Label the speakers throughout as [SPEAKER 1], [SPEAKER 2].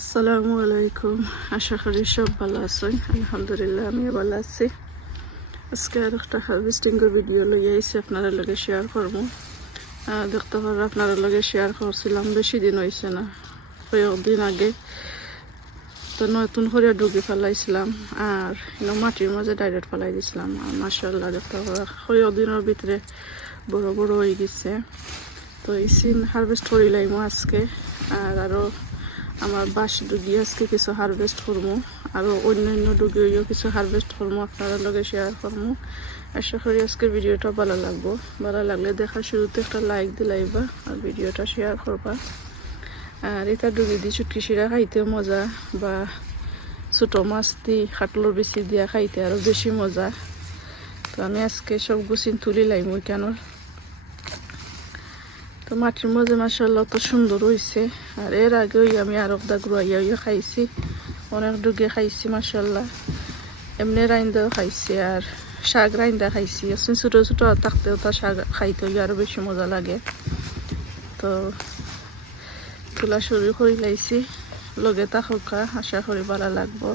[SPEAKER 1] আসসালামু আলাইকুম। আশা করি সব ভালো আছেন। আলহামদুলিল্লাহ, আমিও ভালো আছি। আজকে আর একটা হার্ভেস্টিংয়ের ভিডিও লই আইছি আপনারা লগে শেয়ার করব। দেখতে পারো আপনারা লগে শেয়ার করছিলাম, বেশি দিন হয়েছে না। কয়েকদিন আগে। তো নতুন করে ডুগি ফেলাইছিলাম, আর মাটির মাঝে ডাইরেক্ট ফেলাই দিছিলাম। আর মাসাল্লাহ দেখতে পারো কয়েকদিনের ভিতরে বড় বড় হয়ে গেছে। তো এই সিন হারভেস্ট করিলাম আজকে, আর আরও আমার বাস ডুগি, আজকে কিছু হারভেস্ট করব আরও অন্যান্য ডুগিও কিছু হারভেস্ট করব আপনারা লগে শেয়ার করব আশা করি আজকের ভিডিওটা ভালো লাগবো। ভালো লাগলে দেখা শুরুতে একটা লাইক দিলাইবা আর ভিডিওটা শেয়ার করবা। আর এটা ডুগি দিয়ে চুটকি শিরা খাইতে মজা বা ছোটো মাছ দি খাটলোর বেশি দিয়া খাইতে আরও বেশি মজা। তো আমি আজকে সব গুছিন তুলি লাইম কেন তো মাটির মধ্যে মাসাল্লাহ তো সুন্দর হয়েছে আর এর আগেও আমি আর একটা গ্রুয়াইয়া ইয়ে খাইছি। অনেক ডুগে খাইছি মাসাল্লাহ এমনি রাইন্দাও খাইছি আর শাক রাইন্দা খাইছি। আসলে ছোটো ছোটো থাকতেও তার শাক খাইতে আরও বেশি মজা লাগে। তো তোলা শুরু করে লাইছি। লগে থাকা আশা করি ভালো লাগবো।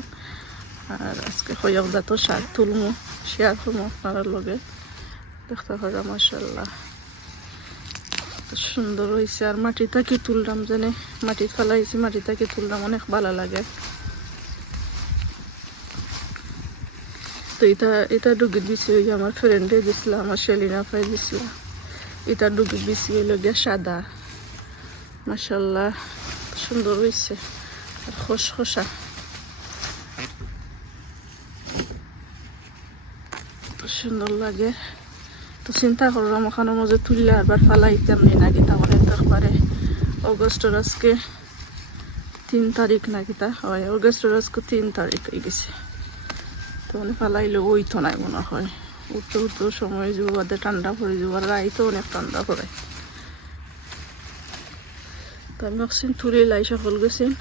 [SPEAKER 1] আর আজকে হইক তো শাক তুলমু, শেয়ার করব আপনার লগে। দেখতে পারা মাসাল্লাহ সুন্দর হয়েছে আর মাটি থাকি তুললাম জানে? মাটি ফেলাইছি মাটি থাকি তুললাম? অনেক ভালো লাগে। তো এটা এটা ডুগি দিছি ওই আমার ফ্রেন্ডে দিছিল, আমার সেলিনা পাই দিছিল। এটা ডুগি দিছি হইল গিয়া সাদা। মাসাল্লাহ সুন্দর হয়েছে আর খস খসা সুন্দর লাগে। তো চিন্তা করলাম ওখানের মাঝে তুললে আবার ফালাইতাম নি, নাকি তাহলে একবারে অগস্টের আজকে তিন তারিখ নাকি তা হয়, অগস্টের আজকে তিন তারিখ হয়ে গেছে। তো মানে ফালাইলে ওই তো নাই মনে হয়। উঠতে উঠতে সময় যাব, বাদে ঠান্ডা পড়ে যাব, আর রাইতে অনেক ঠান্ডা পড়ে। তো আমি অক্সিজেন তুলে লাই সকল গেছেন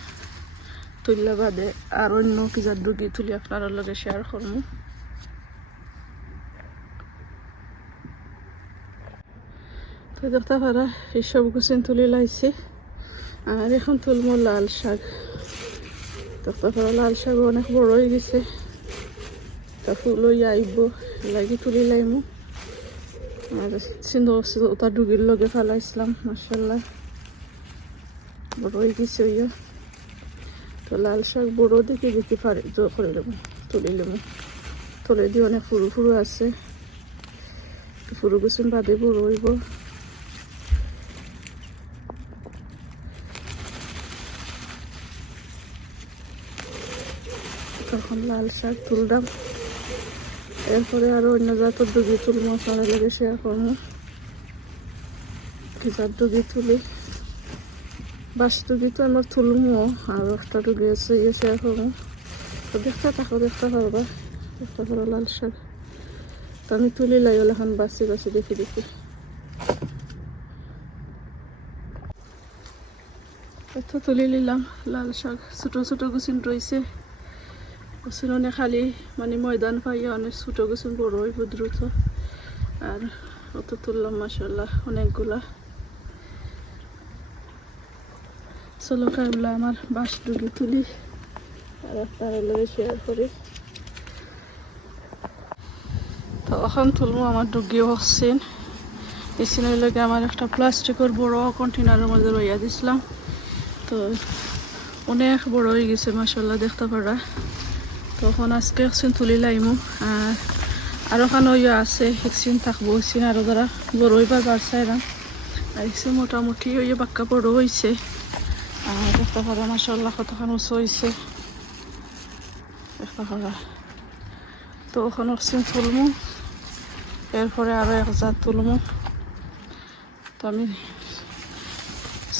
[SPEAKER 1] তুললে বাদে আর অন্য কি যার ডুগি তুলি আপনার লগে শেয়ার করব তো দেখতে পারা এইসব গুছিন তুলি লাইছি। আর এখন তুলমো লাল শাক। দেখতে পারা লাল শাক অনেক বড় হয়ে গেছে। তা ফুল হয়ে আইব, লাগি তুলি লাইমু। আর সিন্ধু ওটা ডুগির লগে ফেলাইছিলাম মাসাল্লাহ বড় হয়ে গেছে তো লাল শাক বড় দেখে দেখি জো করে দেবো তুলি নেব তুলে দিয়ে অনেক ফুরু ফুরু আছে। ফুরু গুছিন বাদে বড় হইব। তখন লাল শাক তুললাম। এরপরে আরও অন্য জাতের ডুগি তুলবো আপনারা লেগে শেয়ার করব। জাত তুলি। বাস ডুগি তো আমার তুলবো, আর একটা ডুগি আছে ইয়ে শেয়ার দেখতে থাকো, দেখতে পারবা দেখতে পারো লাল শাক। তো আমি তুলি লাই এখন বাসি বাসি দেখি দেখি। এত তুলি নিলাম, লাল শাক। ছোটো ছোটো গুছিন রয়েছে। গুছিন অনেক খালি মানে ময়দান পাইয়া অনেক ছোটো গুছিন বড় হইব দ্রুত আর অত তুললাম মাসাল্লাহ অনেকগুলা। চলো কাইগুলা আমার বাস ডুগি তুলি আর লগে শেয়ার করি তো এখন তুলবো আমার ডুগিও হচ্ছেন এসিনের লগে আমার একটা প্লাস্টিকের বড় কন্টেনারের মধ্যে রইয়া দিছিলাম তো অনেক বড় হয়ে গেছে মাসাল্লাহ দেখতে পারা তখন আজকে একদিন তুলি লাইমু আর আর ওখানে ইয়ে আছে একদিন থাকব একদিন আরও যারা বড় হইবার পারছে এরা আর একদিন মোটামুটি ওই বাক্কা বড় হয়েছে আর দেখতে পারা মাসাল্লাহ কতখান উঁচু হয়েছে দেখতে পারা তো ওখানে একদিন তুলমু এরপরে আরও এক জাত তুলমু তো আমি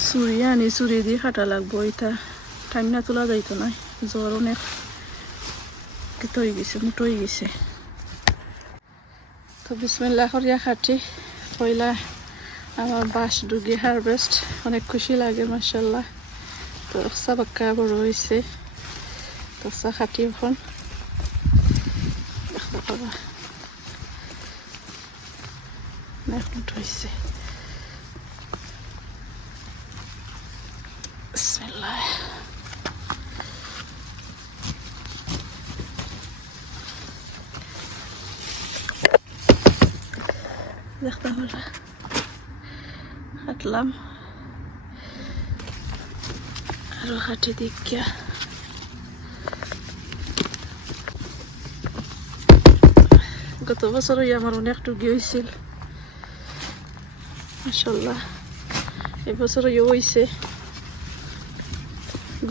[SPEAKER 1] চুরি আনি চুরি দিয়ে কাটা লাগবো এটা ঠান্ডা তোলা যাইতো না জ্বর অনেক কেতো হয়ে গেছে মুটো হয়ে গেছে তো বিসমিল্লা করিয়া খাটি, পয়লা আমার বাস ডুগি হারভেস্ট অনেক খুশি লাগে মার্শাল্লাহ তো সাবাক্কা বড় হয়েছে, তো চা খাটি এখন। হয়েছে। দেখতে পারা হাঁটলাম আরও হাঁটি দিকিয়া গত বছরই আমার অনেক টুকি হয়েছিল মাসাল্লাহ এবছরও হয়েছে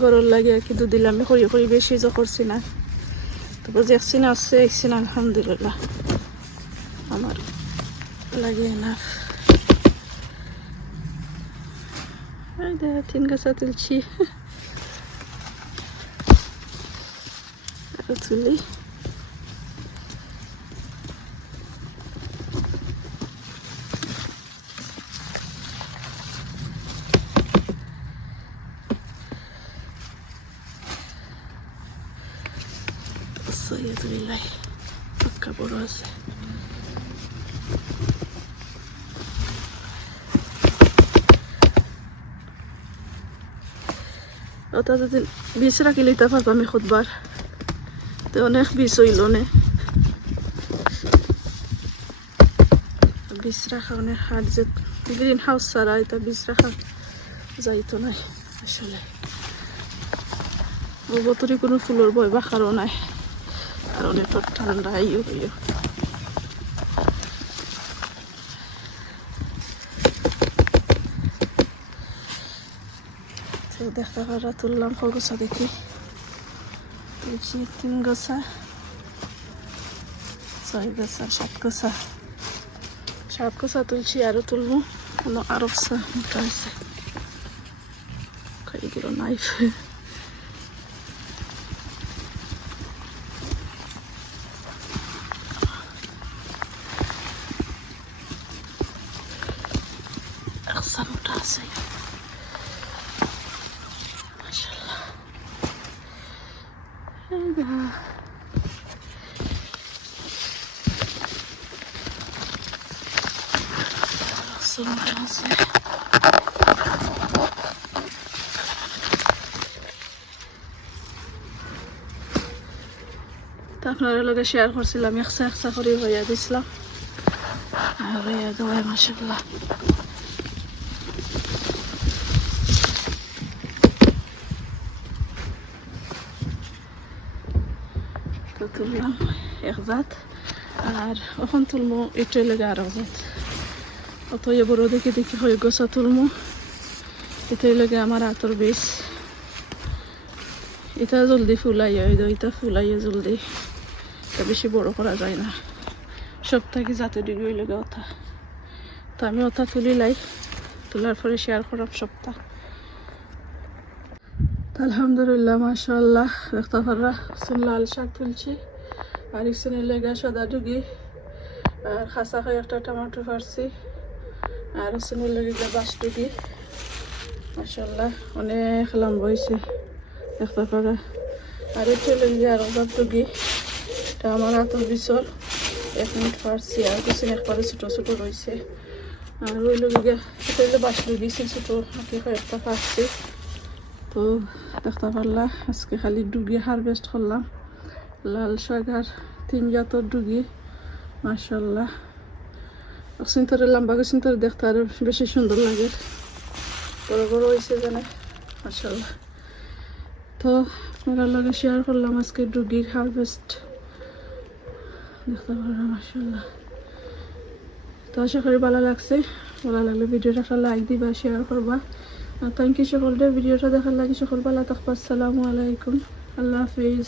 [SPEAKER 1] গরর লাগে কিন্তু দিলাম করি করি বেশি যা করছি না তারপর যে একদিন আসছে একদিন আলহামদুলিল্লাহ আমার লাগে না এই দেখ তিন গাছা তুলছি আরও তুলি সৈয়দ বিলাই পাক্কা বড় আছে ওটা যদি বিষ রাখিলে তা পারব আমি খুদবার তো অনেক বিষ হইল নে বিষ রাখা অনেক হাট যে গ্রিন হাউস ছাড়া এটা বিষ রাখা যাইতো নাই আসলে ও কোনো ফুলের বয় বাখারও নাই কারণ এত ঠান্ডা ইয়ে হইও তো দেখা করা তুললাম খগসা দেখি। তুলছি তিন গোছা ছয় গোছা সাত গোছা সাত গোছা তুলছি, আরও তুলবো। কোনো আরও মোটা হয়েছে। খাইগুলো নাইফ Aksa মোটা আছে মাশাআল্লাহ এই দেখা আকসা মোটা আছে তা আপনাদের লগে শেয়ার করছিলাম একসা একসা করে হইয়া দিছিলাম আর হইয়া দেওয়ায় মাসাল্লাহ তো তুললাম এক জাত আর এখন তুলমো এটাই লেগে আর এক জাত অত এ বড় দেখে দেখি হয়ে গোসা তুলমো। এটাই লেগে আমার হাতর বেশ। এটা জলদি ফুলাইয়া ওই এটা ফুলাইয়া জলদি। এটা বেশি বড় করা যায় না। থেকে যাতে ডিগ্রি হইলে অথা। তো আমি অথা তুলি লাই। তোলার পরে শেয়ার করাম সপ্তাহ আলহামদুলিল্লাহ মাশাল্লাহ দেখতে পাররা লাল শাক তুলছি। আর ইসনের লেগা সাদা ডুগি আর খাসা খাই একটা টমাটো ফারছি আর ইসনের লেগে বাস ডুগি মাশাল্লাহ অনেক লম্বা হয়েছে দেখতে পারা। আর একটু লেগে আর বাপ ডুগি এটা আমার হাতের বিচর এক মিনিট ফারছি আর কিছু একবারে ছোটো ছোটো রয়েছে আর ওই লেগে এটা হলো বাস ডুগি ছোটো, হাতে কয়েকটা ফারছি তো দেখতে পারলা, আজকে খালি ডুগি হারভেস্ট করলাম। লাল আর তিন জাতর ডুগি মার্শাল্লাহ সিন্তরে লম্বা সিন্তরে দেখতে আরও বেশি সুন্দর লাগে বড় বড় হয়েছে জানে মার্শাল্লাহ তো আপনারা লগে শেয়ার করলাম আজকে ডুগির হারভেস্ট দেখতে পারলাম মার্শাল্লাহ তো আশা করি ভালো লাগছে ভালো লাগলে ভিডিওটা একটা লাইক দিবা শেয়ার করবা থ্যাংক ইউ সকলদের ভিডিওটা দেখার লাগে সকল ভালো থাকবা আসসালামু আলাইকুম আল্লাহ হাফিজ